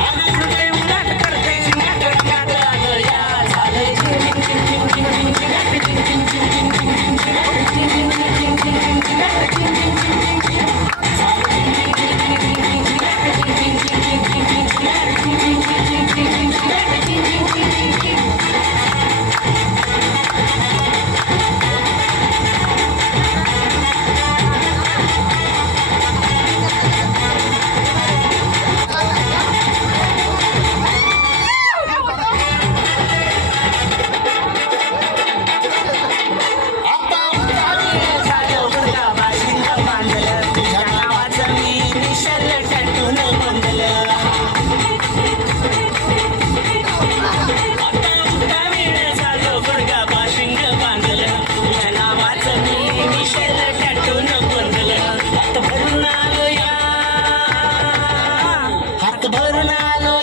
हृदय उलट करते झिंगाट रंगात आलं या झालंय झिंग झिंग झिंग झिंग झिंग झिंगाट झिंग झिंग झिंग झिंग झिंग झिंग झिंगाट झिंग झिंग झिंग झिंग झिंग झिंग झिंगाट झिंग झिंग झिंग झिंग झिंग झालंय झिंग झिंग झिंग झिंग झिंग झिंगाट झिंग झिंग झिंग झिंग झिंग झिंग झिंगाट झिंग झिंग झिंग झिंग झिंग झिंग झिंगाट झिंग झिंग झिंग झिंग झिंग आता उतावीळ झालं गुडघा बाशिंग बांधलं तुझ्या नावाचं मी निशाल टॅटून बांधलं आता उतावीळ झालं गुडघा बाशिंग बांधलं तुझ्या नावाचं मी निशाल टॅटून बांधलं हात भरून आलो या हात भरून आलो